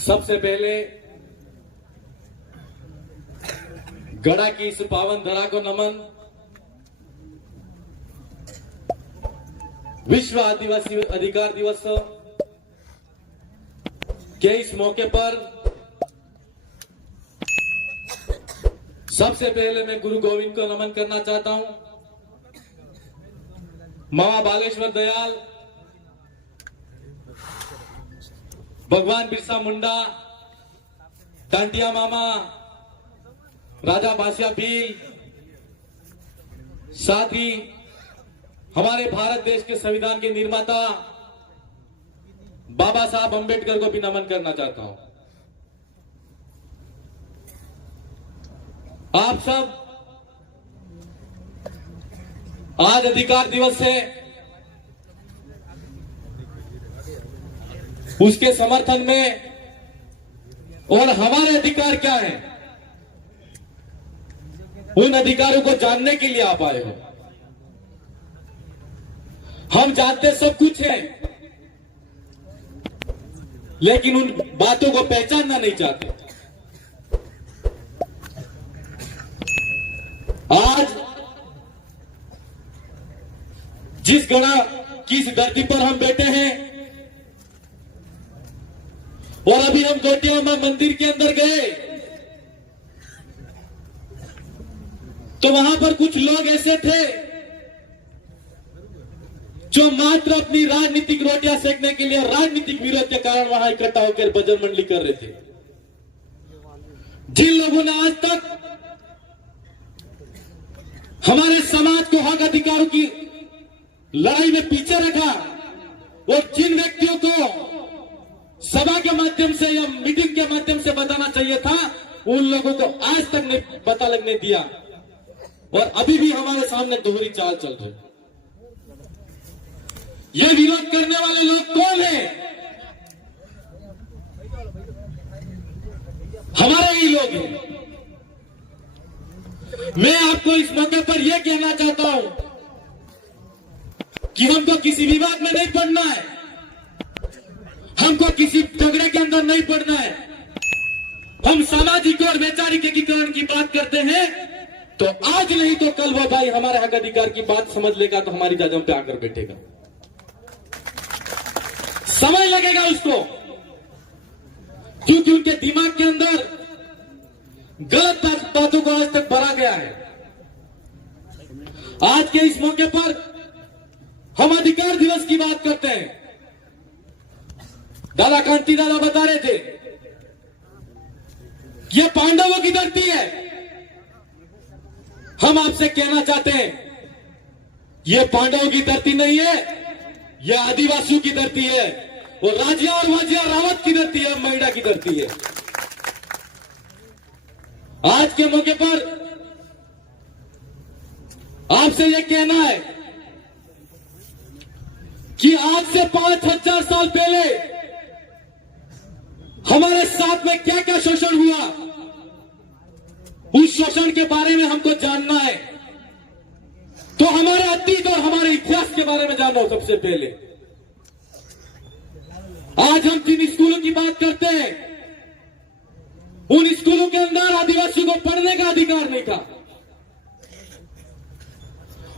सबसे पहले गढ़ा की इस पावन धरा को नमन। विश्व आदिवासी अधिकार दिवस के इस मौके पर सबसे पहले मैं गुरु गोविंद को नमन करना चाहता हूं। मां बालेश्वर दयाल, भगवान बिरसा मुंडा, टांटिया मामा, राजा बासिया भील, साथ ही हमारे भारत देश के संविधान के निर्माता बाबा साहब अंबेडकर को भी नमन करना चाहता हूं। आप सब आज अधिकार दिवस है, उसके समर्थन में और हमारे अधिकार क्या है उन अधिकारों को जानने के लिए आप आए हो। हम जानते सब कुछ है, लेकिन उन बातों को पहचानना नहीं चाहते। आज जिस गढ़ा की इस धरती पर हम बैठे हैं और अभी हम गोटिया मां मंदिर के अंदर गए तो वहां पर कुछ लोग ऐसे थे जो मात्र अपनी राजनीतिक रोटियां सेकने के लिए राजनीतिक विरोध के कारण वहां इकट्ठा होकर भजन मंडली कर रहे थे। जिन लोगों ने आज तक हमारे समाज को हक अधिकारों की लड़ाई में पीछे रखा और जिन व्यक्तियों को सभा के माध्यम से या मीटिंग के माध्यम से बताना चाहिए था, उन लोगों को आज तक नहीं पता लगने दिया और अभी भी हमारे सामने दोहरी चाल चल रही। ये विरोध करने वाले लोग कौन हैं? हमारे ही लोग हैं। मैं आपको इस मौके पर यह कहना चाहता हूं कि हमको किसी विवाद में नहीं पड़ना है, हमको किसी झगड़े के अंदर नहीं पड़ना है। हम सामाजिक और वैचारिक एकीकरण की बात करते हैं तो आज नहीं तो कल वो भाई हमारे हक अधिकार की बात समझ लेगा तो हमारी जगह पे आकर बैठेगा। समय लगेगा उसको, क्योंकि उनके दिमाग के अंदर गलत बातों को आज तक भरा गया है। आज के इस मौके पर हम अधिकार दिवस की बात करते हैं। दादा कांति दादा बता रहे थे यह पांडवों की धरती है। हम आपसे कहना चाहते हैं यह पांडवों की धरती नहीं है, यह आदिवासियों की धरती है और राजिया और वाजिया रावत की धरती है, महिला की धरती है। आज के मौके पर आपसे यह कहना है कि आज से 5000 साल पहले हमारे साथ में क्या क्या शोषण हुआ, उस शोषण के बारे में हमको जानना है। तो हमारे अतीत और हमारे इतिहास के बारे में जानो सबसे पहले। आज हम जिन स्कूलों की बात करते हैं उन स्कूलों के अंदर आदिवासियों को पढ़ने का अधिकार नहीं था।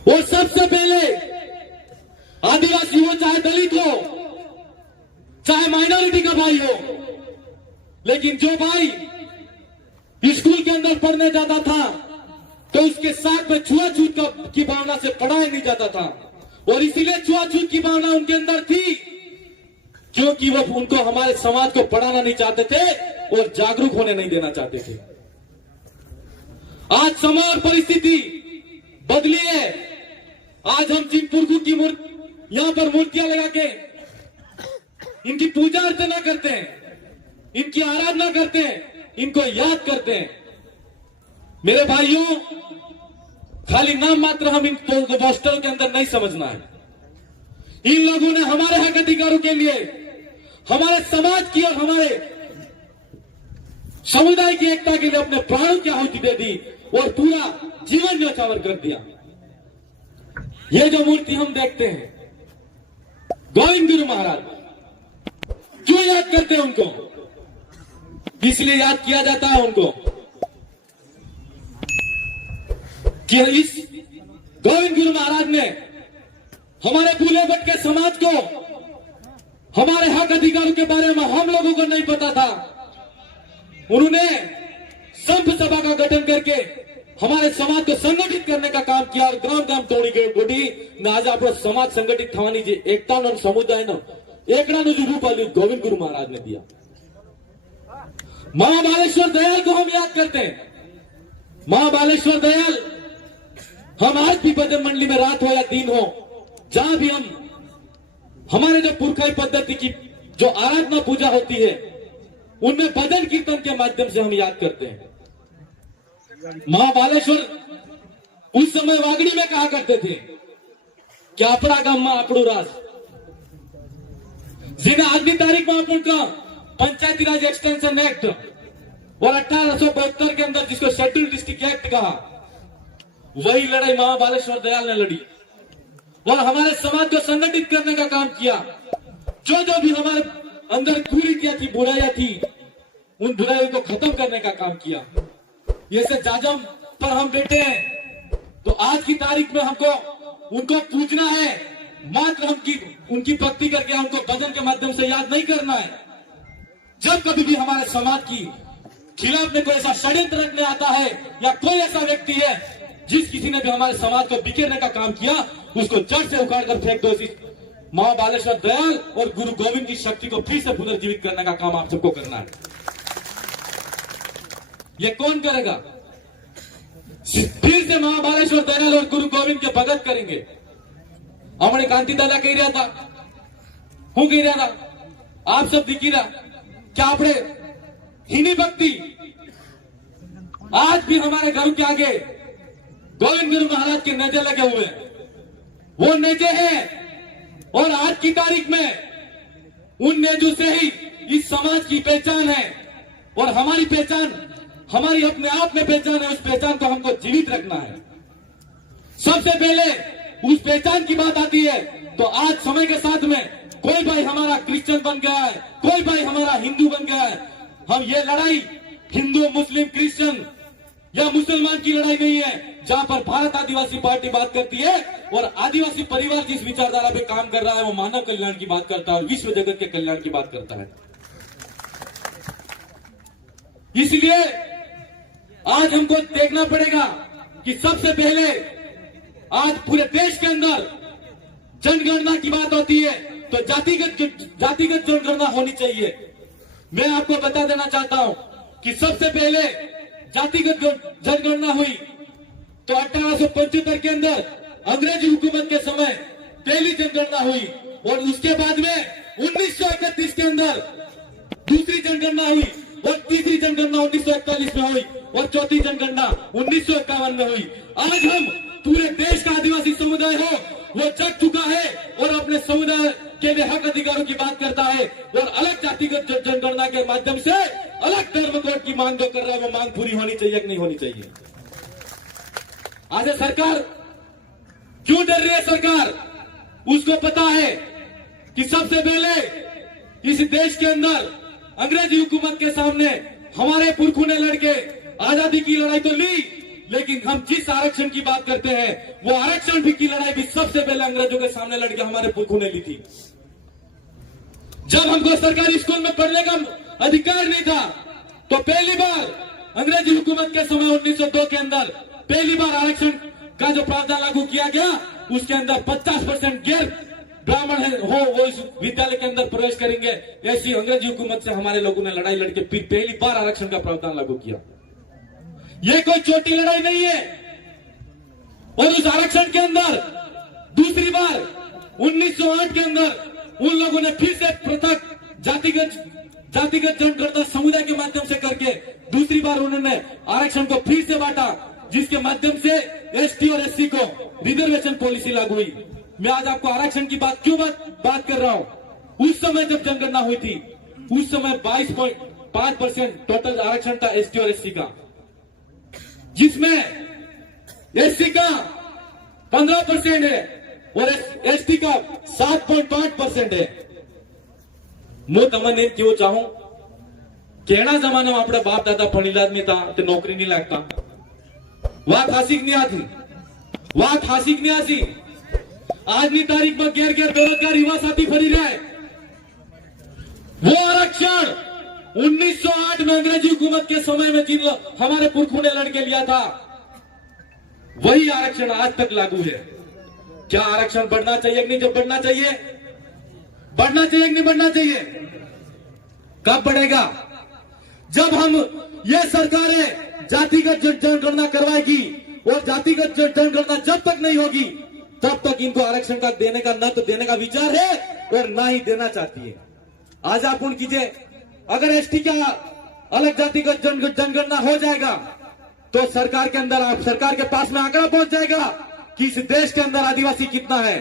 और सबसे पहले आदिवासी हो, चाहे दलित हो, चाहे माइनॉरिटी का भाई हो, लेकिन जो भाई स्कूल के अंदर पढ़ने जाता था तो उसके साथ में छुआछूत की भावना से पढ़ाया नहीं जाता था। और इसीलिए छुआछूत की भावना उनके अंदर थी क्योंकि वो उनको हमारे समाज को पढ़ाना नहीं चाहते थे और जागरूक होने नहीं देना चाहते थे। आज समय और परिस्थिति बदली है। आज हम जिन पुरखों की यहां पर मूर्तियां लगा के इनकी पूजा अर्चना करते हैं, इनकी आराधना करते हैं, इनको याद करते हैं। मेरे भाइयों, खाली नाम मात्र हम इन पोस्टरों के अंदर नहीं समझना है। इन लोगों ने हमारे हक अधिकारों के लिए, हमारे समाज की और हमारे समुदाय की एकता के लिए अपने प्राणों की आहुति दे दी और पूरा जीवन न्यौछावर कर दिया। ये जो मूर्ति हम देखते हैं गोविंद गुरु महाराज, क्यों याद करते हैं उनको? इसलिए याद किया जाता है उनको कि इस गोविंद गुरु महाराज ने हमारे भूले भटके समाज को हमारे हक अधिकारों के बारे में हम लोगों को नहीं पता था। उन्होंने संत सभा का गठन करके हमारे समाज को संगठित करने का काम किया और ग्राम ग्राम तोड़ी गई गोटी आज आप समाज संगठित थवानी जे एकता और समुदाय नो एकड़ा नो जो रूप आलू गोविंद गुरु महाराज ने दिया। महाबालेश्वर दयाल को हम याद करते हैं। महाबालेश्वर दयाल हम आज भी भजन मंडली में रात हो या दिन हो जहां भी हम हमारे जो पुरखाई पद्धति की जो आराधना पूजा होती है उनमें भजन कीर्तन के माध्यम से हम याद करते हैं। महाबालेश्वर उस समय वागड़ी में कहा करते थे कि अपना गाम में अपड़ू राज जिन्हें आज की तारीख में अपन का पंचायती राज एक्सटेंशन एक्ट और 1872 के अंदर जिसको शेड्यूल डिस्ट्रिक्ट एक्ट कहा वही लड़ाई महाबालेश्वर दयाल ने लड़ी और हमारे समाज को संगठित करने का काम किया। जो भी हमारे अंदर कुरीतियां थी बुराइयां थी उन बुराइयों को खत्म करने का काम किया। जैसे जाजम पर हम बैठे हैं तो आज की तारीख में हमको उनको पूजना है, मात्र उनकी भक्ति करके हमको भजन के माध्यम से याद नहीं करना है। जब कभी भी हमारे समाज की खिलाफ में कोई ऐसा षड्यंत्र रखने आता है या कोई ऐसा व्यक्ति है जिस किसी ने भी हमारे समाज को बिखेरने का काम किया उसको जड़ से उखाड़ कर फेंक दो। महाबालेश्वर दयाल और गुरु गोविंद की शक्ति को फिर से पुनर्जीवित करने का काम आप सबको करना है। ये कौन करेगा? फिर से महाबालेश्वर दयाल और गुरु गोविंद के भगत करेंगे। हमने कांति दादा कह रहा था, हूं कह रहा था, आप सब दिखी रहा क्या आपने हिनी भक्ति आज भी हमारे घर के आगे गोविंद गुरु महाराज के नेजे लगे हुए हैं। वो नेजे हैं और आज की तारीख में उन नेजों से ही इस समाज की पहचान है और हमारी पहचान हमारी अपने आप में पहचान है। उस पहचान को हमको जीवित रखना है। सबसे पहले उस पहचान की बात आती है तो आज समय के साथ में कोई भाई हमारा क्रिश्चियन बन गया है, कोई भाई हमारा हिंदू बन गया है। हम ये लड़ाई हिंदू मुस्लिम क्रिश्चियन या मुसलमान की लड़ाई नहीं है। जहां पर भारत आदिवासी पार्टी बात करती है और आदिवासी परिवार जिस विचारधारा पे काम कर रहा है वो मानव कल्याण की बात करता है और विश्व जगत के कल्याण की बात करता है। इसलिए आज हमको देखना पड़ेगा कि सबसे पहले आज पूरे देश के अंदर जनगणना की बात होती है तो जातिगत जनगणना होनी चाहिए। मैं आपको बता देना चाहता हूं कि सबसे पहले जातिगत जनगणना हुई तो 1875 के अंदर अंग्रेजी हुकूमत के समय पहली जनगणना हुई और उसके बाद में 1931 के अंदर दूसरी जनगणना हुई और तीसरी जनगणना 1941 में हुई और चौथी जनगणना 1951 में हुई। आज हम पूरे देश का आदिवासी समुदाय हो वो जग चुका है और अपने समुदाय के लिए हक अधिकारों की बात करता है और अलग जातिगत जनगणना के माध्यम से अलग धर्म कोड की मांग जो कर रहा है वो मांग पूरी होनी चाहिए कि नहीं होनी चाहिए। आज सरकार क्यों डर रही है? सरकार उसको पता है कि सबसे पहले इस देश के अंदर अंग्रेजी हुकूमत के सामने हमारे पुरखों ने लड़के आजादी की लड़ाई तो ली, लेकिन हम जिस आरक्षण की बात करते हैं वो आरक्षण भी की लड़ाई भी सबसे पहले अंग्रेजों के सामने लड़के हमारे पुरखों ने ली थी। जब हमको सरकारी स्कूल में पढ़ने का अधिकार नहीं था तो पहली बार अंग्रेजी हुकूमत के समय 1902 के अंदर पहली बार आरक्षण का जो प्रावधान लागू किया गया उसके अंदर 50% गैर ब्राह्मण हो वो इस विद्यालय के अंदर प्रवेश करेंगे। ऐसी अंग्रेजी हुकूमत से हमारे लोगों ने लड़ाई लड़के फिर पहली बार आरक्षण का प्रावधान लागू किया। ये कोई छोटी लड़ाई नहीं है। और उस आरक्षण के अंदर दूसरी बार 1908 के अंदर उन लोगों ने फिर से पृथक जातिगत जनगणना समुदाय के माध्यम से करके दूसरी बार उन्होंने आरक्षण को फिर से बांटा, जिसके माध्यम से एसटी और एससी को रिजर्वेशन पॉलिसी लागू हुई। मैं आज आपको आरक्षण की बात क्यों बात कर रहा हूं? उस समय जब जनगणना हुई थी उस समय 22.5% टोटल आरक्षण था एसटी और एससी का, जिसमें एससी का 15% है और एसटी का 7.5% है। मैं તમને કેવું ચાહું કેના જમાનામાં આપણા બાપ દાદા ભણેલા જ નતા તે નોકરી નહીં લાગતા વાત હાસિક નહીં આતી વાત હાસિક નહીં આસી આજની તારીખમાં ઘેર ઘેર બેરોજગાર युवा साथी फरी रहा है वो आरक्षण 1908 में अंग्रेजी हुकूमत के समय में जिन हमारे पुरखों ने लड़के लिया था वही आरक्षण आज तक लागू है। क्या आरक्षण बढ़ना चाहिए कि नहीं? जो बढ़ना चाहिए कि नहीं बढ़ना चाहिए? कब बढ़ेगा? जब हम ये सरकारें जातिगत जनगणना करवाएगी और जातिगत जनगणना जब तक नहीं होगी तब तक इनको आरक्षण का देने का न तो देने का विचार है और ना ही देना चाहती है। आज आप उन कीजिए अगर एसटी का अलग जातिगत जनगणना हो जाएगा तो सरकार के अंदर सरकार के पास में आंकड़ा पहुंच जाएगा कि इस देश के अंदर आदिवासी कितना है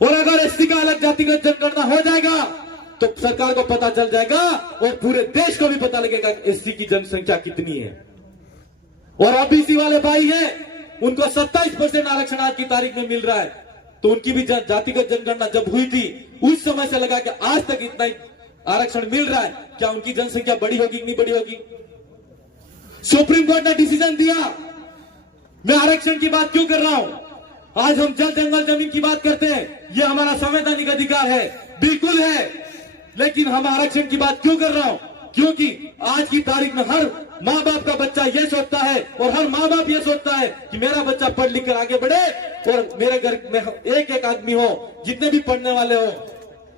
और अगर एसटी का अलग जातिगत जनगणना हो जाएगा तो सरकार को पता चल जाएगा और पूरे देश को भी पता लगेगा एसटी की जनसंख्या कितनी है। और ओबीसी वाले भाई हैं उनको 27% आरक्षण आज की तारीख में मिल रहा है तो उनकी भी जातिगत जनगणना जब हुई थी उस समय से लगा कि आज तक इतना ही आरक्षण मिल रहा है, क्या उनकी जनसंख्या बड़ी होगी कि नहीं बड़ी होगी? सुप्रीम कोर्ट ने डिसीजन दिया। मैं आरक्षण की बात क्यों कर रहा हूं? आज हम जल जंगल जमीन की बात करते हैं, ये हमारा संवैधानिक अधिकार है, बिल्कुल है, लेकिन हम आरक्षण की बात क्यों कर रहा हूं? क्योंकि आज की तारीख में हर माँ बाप का बच्चा ये सोचता है और हर माँ बाप ये सोचता है कि मेरा बच्चा पढ़ लिख कर आगे बढ़े और मेरे घर में एक एक आदमी हो, जितने भी पढ़ने वाले हो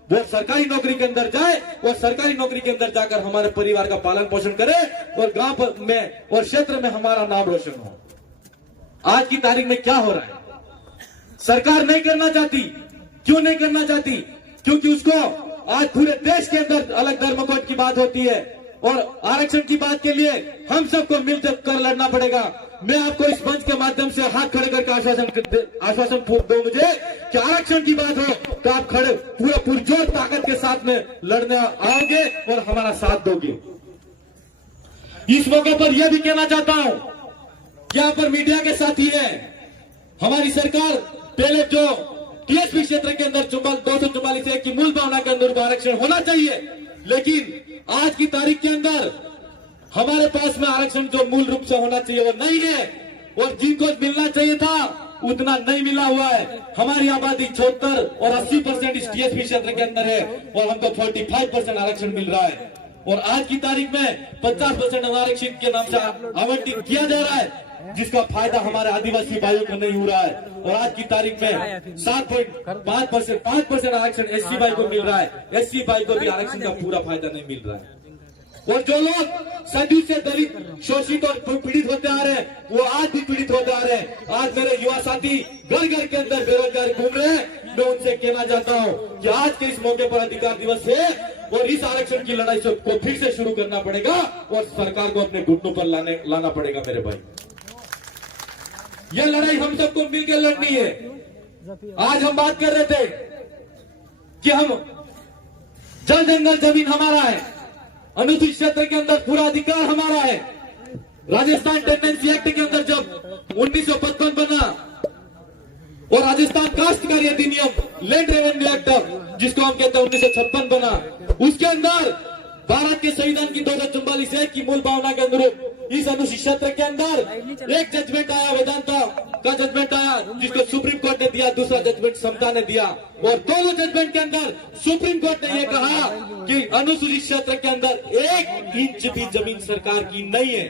वो सरकारी नौकरी के अंदर जाए और सरकारी नौकरी के अंदर जाकर हमारे परिवार का पालन पोषण करे और गांव में और क्षेत्र में हमारा नाम रोशन हो। आज की तारीख में क्या हो रहा है? सरकार नहीं करना चाहती। क्यों नहीं करना चाहती? क्योंकि उसको आज पूरे देश के अंदर अलग धर्म कोड की बात होती है और आरक्षण की बात के लिए हम सबको मिलकर कर लड़ना पड़ेगा। मैं आपको इस मंच के माध्यम से हाथ खड़े करके आश्वासन दो मुझे कि आरक्षण की बात हो तो आप खड़े पूरा पुरजोर ताकत के साथ में लड़ने आओगे और हमारा साथ दोगे। इस मौके पर यह भी कहना चाहता हूं कि यहाँ पर मीडिया के साथी है, हमारी सरकार पहले जो टीएसपी क्षेत्र के अंदर 244 की मूल भावना के अंदर आरक्षण होना चाहिए, लेकिन आज की तारीख के अंदर हमारे पास में आरक्षण जो मूल रूप से होना चाहिए वो नहीं है और जिनको मिलना चाहिए था उतना नहीं मिला हुआ है। हमारी आबादी 76 और 80% इस टीएसपी क्षेत्र के अंदर है और हमको 45% आरक्षण मिल रहा है और आज की तारीख में 50% आरक्षण के नाम से आवंटित किया जा रहा है, जिसका फायदा हमारे आदिवासी भाइयों को नहीं हो रहा है। और आज की तारीख में 5% आरक्षण एससी भाई को मिल रहा है, एससी भाई को भी आरक्षण का पूरा फायदा नहीं मिल रहा है। और जो लोग सदी से दलित शोषित और पीड़ित होते आ रहे हैं वो आज भी पीड़ित होते आ रहे हैं। आज मेरे युवा साथी घर घर के अंदर बेरोजगार घूम रहे हैं। मैं उनसे कहना चाहता हूं कि आज के इस मौके पर अधिकार दिवस है और इस आरक्षण की लड़ाई को फिर से शुरू करना पड़ेगा और सरकार को अपने घुटनों पर लाना पड़ेगा। मेरे भाई, यह लड़ाई हम सबको मिलकर लड़नी है। आज हम बात कर रहे थे कि हम जल जंगल जमीन हमारा है, अनुसूचित क्षेत्र के अंदर पूरा अधिकार हमारा है। राजस्थान टेंडेंसी एक्ट के अंदर जब 1955 बना और राजस्थान काश्तकारी अधिनियम लैंड रेवेन्यू एक्ट जिसको हम कहते हैं 1956 बना, उसके अंदर भारत के संविधान की 244 की मूल भावना के अनुरूप इस अनुसूचित क्षेत्र के अंदर एक जजमेंट आया, वेदांता का जजमेंट आया जिसको सुप्रीम कोर्ट ने दिया, दूसरा जजमेंट समता ने दिया और दोनों जजमेंट के अंदर सुप्रीम कोर्ट ने यह कहा कि अनुसूचित क्षेत्र के अंदर 1 इंच भी जमीन सरकार की नहीं है।